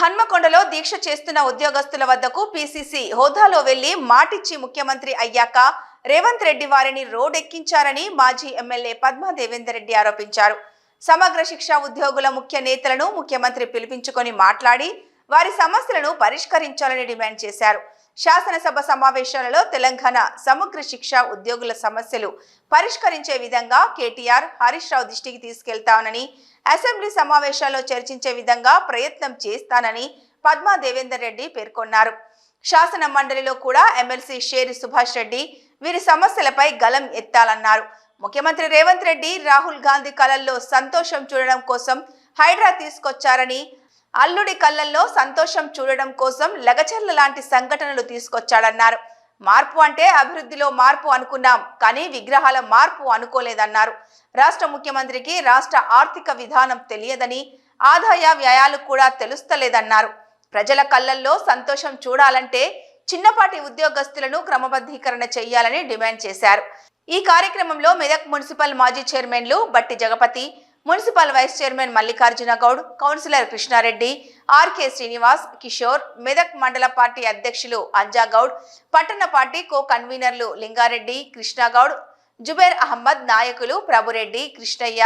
హన్మకొండలో దీక్ష చేస్తున్న ఉద్యోగస్తుల వద్దకు పీసీసీ హోదాలో వెళ్ళి మాటిచ్చి ముఖ్యమంత్రి అయ్యాక రేవంత్ రెడ్డి వారిని రోడెక్కించారని మాజీ ఎమ్మెల్యే పద్మా దేవేందర్ రెడ్డి ఆరోపించారు. సమగ్ర శిక్ష ఉద్యోగుల ముఖ్య నేతలను ముఖ్యమంత్రి పిలిపించుకొని మాట్లాడి వారి సమస్యలను పరిష్కరించాలని డిమాండ్ చేశారు. శాసనసభ సమావేశాలలో తెలంగాణ సమగ్ర శిక్ష ఉద్యోగుల సమస్యలు పరిష్కరించే విధంగా కేటీఆర్ హరీష్ రావు దృష్టికి తీసుకెళ్తానని అసెంబ్లీ సమావేశాల్లో చర్చించే విధంగా ప్రయత్నం చేస్తానని పద్మా దేవేందర్ రెడ్డి పేర్కొన్నారు. శాసన మండలిలో కూడా ఎమ్మెల్సీ షేరి సుభాష్ రెడ్డి వీరి సమస్యలపై గలం ఎత్తాలన్నారు. ముఖ్యమంత్రి రేవంత్ రెడ్డి రాహుల్ గాంధీ కళల్లో సంతోషం చూడడం కోసం హైడ్రా తీసుకొచ్చారని అల్లుడి కళ్ళల్లో సంతోషం చూడడం కోసం లగచర్ల లాంటి సంఘటనలు తీసుకొచ్చాడన్నారు. మార్పు అంటే అభివృద్ధిలో మార్పు అనుకున్నాం కానీ విగ్రహాల మార్పు అనుకోలేదన్నారు. రాష్ట్ర ముఖ్యమంత్రికి రాష్ట్ర ఆర్థిక విధానం తెలియదని ఆదాయ వ్యయాలు కూడా తెలుస్తలేదన్నారు. ప్రజల కళ్ళల్లో సంతోషం చూడాలంటే చిన్నపాటి ఉద్యోగస్తులను క్రమబద్ధీకరణ చేయాలని డిమాండ్ చేశారు. ఈ కార్యక్రమంలో మెదక్ మున్సిపల్ మాజీ చైర్మన్లు Bhatti Jagapathi municipal vice chairman Mallikarjuna Goud councillor Krishnareddy R K Srinivas Kishore Medak మండల పార్టీ అధ్యక్షులు అంజా గౌడ్ పట్టణ పార్టీ కో కన్వీనర్లు లింగారెడ్డి కృష్ణాగౌడ్ జుబేర్ అహ్మద్ నాయకులు ప్రభురెడ్డి కృష్ణయ్య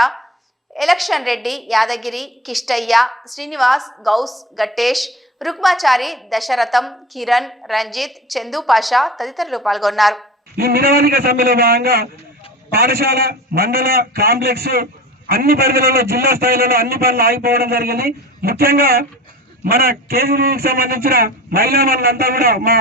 ఎలక్షన్ రెడ్డి యాదగిరి కిష్టయ్య శ్రీనివాస్ గౌస్ గట్టేష్ రుక్మాచారి దశరథం కిరణ్ రంజిత్ చందు పాషా తదితరులు పాల్గొన్నారు. ఈ నిరవధిక సమ్మెలో భాగంగా పాఠశాల మండల కాంప్లెక్స్ అన్ని పరిధిలలో జిల్లా స్థాయిలో అన్ని పనులు ఆగిపోవడం జరిగింది. ముఖ్యంగా మన కేజీబీకి సంబంధించిన మహిళా మనులంతా కూడా మా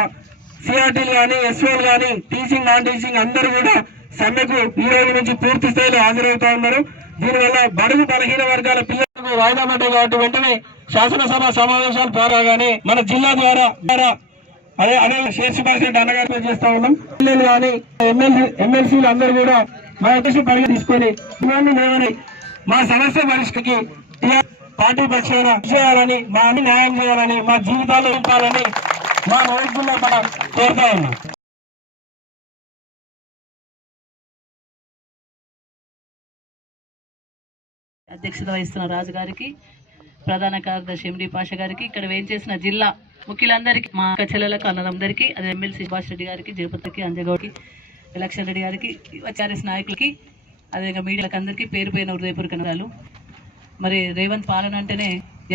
సిఆర్టీలు కానీ ఎస్ఓలు కానీ టీచింగ్ నాన్ టీచింగ్ అందరూ కూడా సమ్మెకు ఈ రోజు నుంచి పూర్తి స్థాయిలో హాజరవుతా ఉన్నారు. దీనివల్ల బడుగు బలహీన వర్గాల పిల్లలకు వాయిదా పడ్డాయి కాబట్టి వెంటనే శాసనసభ సమావేశాలు ప్రారంభంగానే మన జిల్లా ద్వారా ద్వారా అదే అదే శేష్ సుభాష్ అన్నగారు చేస్తా ఉన్నాం. పిల్లలు కానీ ఎమ్మెల్సీ ఎమ్మెల్సీలు అందరూ కూడా మా ఉద్దేశం పరిగణ తీసుకొని ఇవన్నీ లేవని మా సమస్య పరిష్కరికి పార్టీ పక్షాన చేయాలని మా అన్ని న్యాయం చేయాలని మా జీవితాలు నింపాలని మా రోజుల్లో మనం కోరుతా ఉన్నాం. అధ్యక్షత వహిస్తున్న రాజు గారికి ప్రధాన కార్యదర్శి ఎండి పాష గారికి ఇక్కడ వేయించేసిన జిల్లా ముఖ్యులందరికీ మా అక్క చెల్లెలకు అన్నదందరికీ అదే ఎమ్మెల్సీ సుభాష్ రెడ్డి గారికి జయపతికి అంజగౌడ్కి ఎలక్షన్ రెడ్డి గారికి వచ్చారెస్ నాయకులకి అదేవిధంగా మీడియాలకు అందరికీ పేరు పోయిన హృదయపూర్వక నగరాలు మరి రేవంత్ పాలన అంటేనే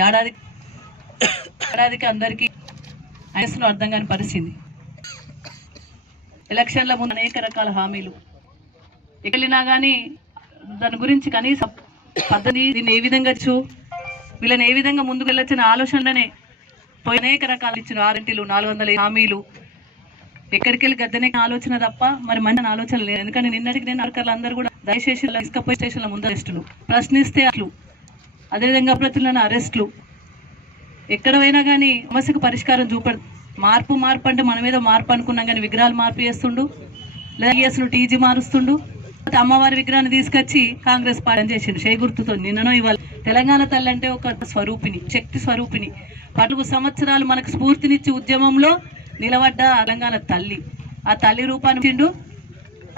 ఏడాది ఏడాదికి అందరికీ ఆయనలో అర్థం కాని పరిస్థితి. ఎలక్షన్ల ముందు అనేక రకాల హామీలు. ఎక్కడినా కానీ దాని గురించి కనీసం పద్ధతి దీన్ని ఏ విధంగా చూ వీళ్ళని ఏ విధంగా ముందుకు వెళ్ళొచ్చిన ఆలోచనలనే పోయి అనేక రకాలు ఇచ్చిన వారంటీలు నాలుగు వందల హామీలు. ఎక్కడికి వెళ్ళి గద్దనే ఆలోచన తప్ప మరి మంచి ఆలోచన లేదు. ఎందుకంటే నిన్నటికి నేను అధికారులు అందరూ కూడా దయచేసి ఇసుకపోయి స్టేషన్ల ముందు అరెస్టులు. ప్రశ్నిస్తే అట్లు అదేవిధంగా ప్రతులను అరెస్టులు. ఎక్కడ పోయినా కానీ సమస్యకు పరిష్కారం చూపడు మార్పు మార్పు అంటే మన మీద మార్పు అనుకున్నాం కానీ విగ్రహాలు మార్పు చేస్తుండు. లేదా అసలు టీజీ మారుస్తుండు. అమ్మవారి విగ్రహాన్ని తీసుకొచ్చి కాంగ్రెస్ పాలన చేసిండు. చేయి గుర్తుతో నిన్ననో ఇవాళ తెలంగాణ తల్లి అంటే ఒక స్వరూపిణి శక్తి స్వరూపిణి. పలుగు సంవత్సరాలు మనకు స్ఫూర్తినిచ్చి ఉద్యమంలో నిలబడ్డ తెలంగాణ తల్లి. ఆ తల్లి రూపాన్ని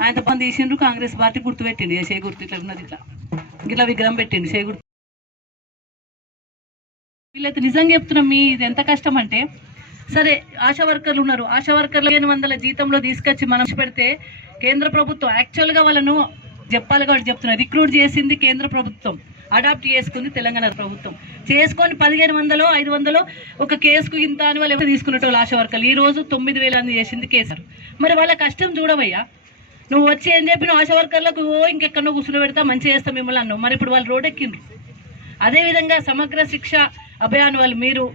ఆయన పని తీసిండ్రు కాంగ్రెస్ పార్టీ గుర్తు పెట్టిండు ఏ చేయి గుర్తు ఇట్లా ఉన్నది ఇట్లా. ఇట్లా విగ్రహం పెట్టిండు చేయి గుర్తు. వీళ్ళైతే నిజంగా చెప్తున్నాం మీ ఇది ఎంత కష్టం అంటే సరే ఆశా వర్కర్లు ఉన్నారు. ఆశా వర్కర్లు పదిహేను వందల జీతంలో తీసుకొచ్చి మనం పెడితే కేంద్ర ప్రభుత్వం యాక్చువల్గా వాళ్ళను చెప్పాలి కాబట్టి చెప్తున్నారు రిక్రూట్ చేసింది కేంద్ర ప్రభుత్వం. అడాప్ట్ చేసుకుంది తెలంగాణ ప్రభుత్వం. చేసుకొని పదిహేను వందలు ఐదు వందలు ఒక కేసుకు ఇంత అని వాళ్ళు ఎవరు తీసుకున్నట్టు ఆశా వర్కర్లు? ఈ రోజు తొమ్మిది వేలు అని చేసింది కేసారు మరి వాళ్ళ కష్టం చూడవయ్యా. నువ్వు వచ్చి ఏం చెప్పిన ఆశా వర్కర్లకు ఓ ఇంకెక్కడో కూర్చుని పెడతా మంచిగా చేస్తాం మిమ్మల్ని అన్నావు. మరి ఇప్పుడు వాళ్ళు రోడ్ అదేవిధంగా సమగ్ర శిక్ష అభియాన్ వాళ్ళు మీరు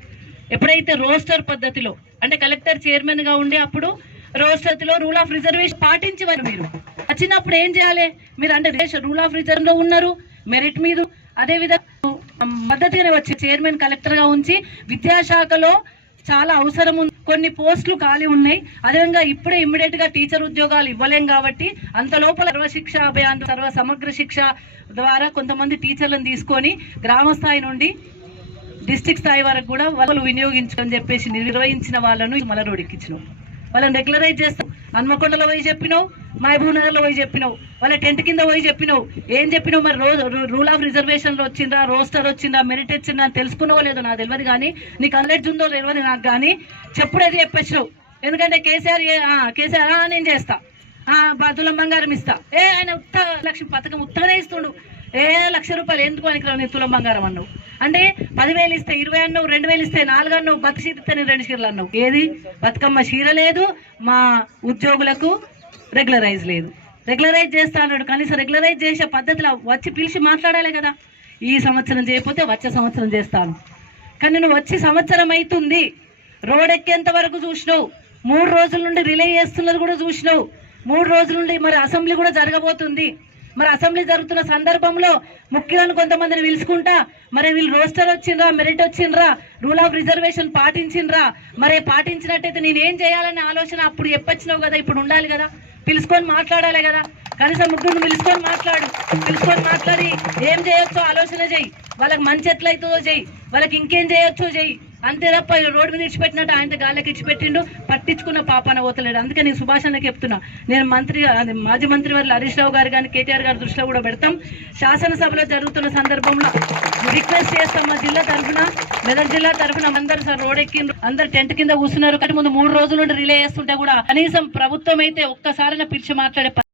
ఎప్పుడైతే రోస్టర్ పద్ధతిలో అంటే కలెక్టర్ చైర్మన్గా ఉండే అప్పుడు రోస్టర్లో రూల్ ఆఫ్ రిజర్వేషన్ పాటించేవారు మీరు. వచ్చినప్పుడు ఏం చేయాలి? మీరు అంటే రూల్ ఆఫ్ రిజర్వ్లో ఉన్నారు మెరిట్ మీద. అదేవిధంగా పద్ధతిగానే వచ్చి చైర్మన్ కలెక్టర్గా ఉంచి విద్యాశాఖలో చాలా అవసరం ఉంది. కొన్ని పోస్టులు ఖాళీ ఉన్నాయి. అదేవిధంగా ఇప్పుడే ఇమ్మీడియట్గా టీచర్ ఉద్యోగాలు ఇవ్వలేం కాబట్టి అంత లోపల సర్వశిక్ష అభియాన్ సర్వ సమగ్ర శిక్ష ద్వారా కొంతమంది టీచర్లను తీసుకొని గ్రామ స్థాయి నుండి డిస్టిక్ స్థాయి వరకు కూడా వాళ్ళు వినియోగించుకొని చెప్పేసి నిర్వహించిన వాళ్ళను మలరోడికి ఇచ్చినాం వాళ్ళని రెగ్యులరైజ్ చేస్తాం. హన్మకొండలో పోయి చెప్పినావు. మహబూబ్ నగర్లో పోయి చెప్పినావు. వాళ్ళ టెంట్ కింద పోయి చెప్పినావు. ఏం చెప్పినావు మరి? రోజు రూల్ ఆఫ్ రిజర్వేషన్లో వచ్చిందా? రోస్టర్ వచ్చిందా? మెరిట్ వచ్చిందా అని తెలుసుకున్నావో లేదో నాకు తెలియదు కానీ నీకు అల్లెడ్జ్ ఉందో తెలియదు నాకు కానీ చెప్పుడేది చెప్పొచ్చినావు ఎందుకంటే కేసీఆర్ ఏ- కేసీఆర్ ఆ, నేను చేస్తా. తులం బంగారం ఇస్తా. ఏ ఆయన ఉత్త లక్ష పథకం ఉత్తగానే ఇస్తుండు. ఏ లక్ష రూపాయలు ఎందుకు పనికిరావు నేను తులం బంగారం అన్నావు? అంటే పదివేలు ఇస్తే ఇరవై అన్నావు రెండు వేలు ఇస్తే నాలుగు అన్నావు బతు చీర ఇస్తే నేను రెండు చీరలు అన్నావు. ఏది? బతుకమ్మ చీర లేదు. మా ఉద్యోగులకు రెగ్యులరైజ్ లేదు. రెగ్యులరైజ్ చేస్తా అన్నాడు. కనీసం రెగ్యులరైజ్ చేసే పద్ధతిలో వచ్చి పిలిచి మాట్లాడాలి కదా. ఈ సంవత్సరం చేయకపోతే వచ్చే సంవత్సరం చేస్తాను. కానీ నువ్వు వచ్చి సంవత్సరం అవుతుంది రోడ్ ఎక్కేంత వరకు చూసినావు. మూడు రోజుల నుండి రిలే చేస్తున్నది కూడా చూసినావు. మూడు రోజుల నుండి మరి అసెంబ్లీ కూడా జరగబోతుంది. మరి అసెంబ్లీ జరుగుతున్న సందర్భంలో ముఖ్యులను కొంతమందిని పిలుచుకుంటా మరి వీళ్ళు రోస్టర్ వచ్చిండ్రా మెరిట్ వచ్చిండ్రా రూల్ ఆఫ్ రిజర్వేషన్ పాటించిండ్రా మరి పాటించినట్టయితే నేనేం చేయాలనే ఆలోచన అప్పుడు చెప్పొచ్చినావు కదా ఇప్పుడు ఉండాలి కదా. పిలుచుకొని మాట్లాడాలి కదా. కనీసం ముగ్గురు పిలుచుకొని మాట్లాడు. పిలుచుకొని మాట్లాడి ఏం చేయొచ్చో ఆలోచన చేయి. వాళ్ళకి మంచి ఎట్లయితుందో చెయ్యి వాళ్ళకి ఇంకేం చేయొచ్చో చెయ్యి అంతే తప్ప ఈ రోడ్డు మీద ఇచ్చిపెట్టినట్టు ఆయన గాలికి ఇచ్చిపెట్టిండు పట్టించుకున్న పాపాన పోతలేడు. అందుకే నేను సుభాష్ అన్నకి చెప్తున్నా. నేను మంత్రి అది మాజీ మంత్రి వారి హరీష్ రావు గారు కానీ కేటీఆర్ గారి దృష్టిలో కూడా పెడతాం. శాసనసభలో జరుగుతున్న సందర్భంలో రిక్వెస్ట్ చేస్తాం మా జిల్లా తరఫున. మెదక్ జిల్లా తరఫున అందరు సార్ రోడ్ ఎక్కిండ్రు. అందరు టెంట్ కింద కూర్చున్నారు. కానీ ముందు మూడు రోజుల నుండి రిలే చేస్తుంటే కూడా కనీసం ప్రభుత్వం అయితే ఒక్కసారైనా పిలిచి మాట్లాడే